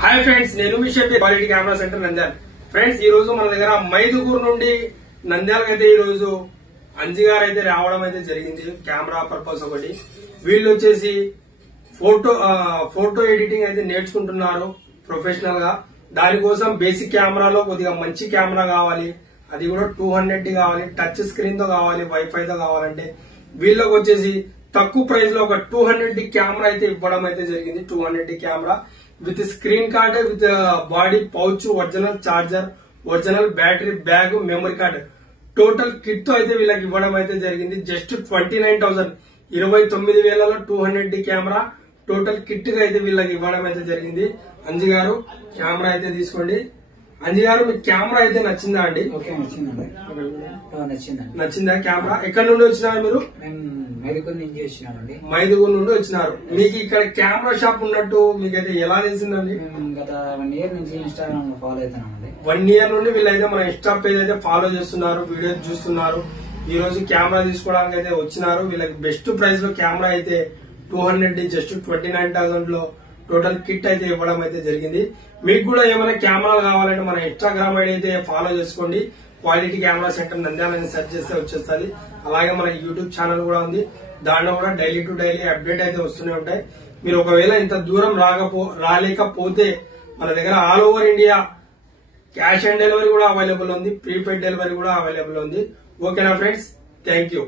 Hi friends, నేను మీ chef quality camera center Nandyal. Friends, ఈ రోజు మన దగ్గర మైదుగూరు నుండి నంద్యాలకైతే ఈ రోజు అంజి గారు అయితే రావడం అయితే జరిగింది. కెమెరా పర్పస్ ఒకటి వీళ్ళు వచ్చేసి ఫోటో ఎడిటింగ్ అయితే నేర్చుకుంటున్నారు ప్రొఫెషనల్ గా. దానికోసం బేసిక్ కెమెరాలో కొద్దిగా మంచి కెమెరా కావాలి, అది కూడా 200 కావాలి, టచ్ స్క్రీన్ తో కావాలి, వైఫై తో కావాలంటే వీళ్ళకి వచ్చేసి తక్కువ ప్రైస్ లో ఒక 200 కెమెరా అయితే ఇవ్వడం అయితే జరిగింది. 200 camera with screen card, with body pouch, original charger, original battery bag, memory card, total kit తో అయితే వీళ్ళకి ఇవ్వడం అయితే జరిగింది. జస్ట్ 29,000 29,000లో 200 కెమెరా టోటల్ కిట్ గా అయితే వీళ్ళకి ఇవ్వడం అయితే జరిగింది. అంజి గారు కెమెరా అయితే తీసుకోండి. అంజి గారు, మీకు కెమెరా అయితే నచ్చిందా అండి? నచ్చిందా కెమెరా? ఎక్కడి నుండి వచ్చినారు మీరు? మైదుగూరు నుండి వచ్చినారు. మీకు ఇక్కడ కెమెరా షాప్ ఉన్నట్టు మీకైతే ఎలా తెలిసిందండి? గత 1 ఇయర్ నుంచి ఇన్స్టాగ్రామ్ లో ఫాలో అవుతున్నామండి. 1 ఇయర్ నుండి వీళ్ళైతే మన ఇన్స్టా పేజ్ అయితే ఫాలో చేస్తున్నారు, వీడియోస్ చూస్తున్నారు. ఈ రోజు కెమెరా తీసుకోవడానికి అయితే వచ్చినారు. వీళ్ళకి బెస్ట్ ప్రైస్ లో కెమెరా అయితే 200 జస్ట్ 29,000 లో టోటల్ కిట్ అయితే ఇవ్వడం అయితే జరిగింది. మీకు కూడా ఏమైనా కెమెరాలు కావాలంటే మన ఇన్స్టాగ్రామ్ ఐడి అయితే ఫాలో చేసుకోండి. క్వాలిటీ కెమెరా సెంటర్ నంద్యాలని సెర్చ్ చేస్తే వచ్చేస్తుంది. అలాగే మన యూట్యూబ్ ఛానల్ కూడా ఉంది, దాంట్లో కూడా డైలీ టు డైలీ అప్డేట్ అయితే వస్తూనే ఉంటాయి. మీరు ఒకవేళ ఇంత దూరం రాలేకపోతే మన దగ్గర all over India cash on delivery కూడా అవైలబుల్ ఉంది, ప్రీపెయిడ్ డెలివరీ కూడా అవైలబుల్ ఉంది. ఓకేనా ఫ్రెండ్స్, థ్యాంక్ యూ.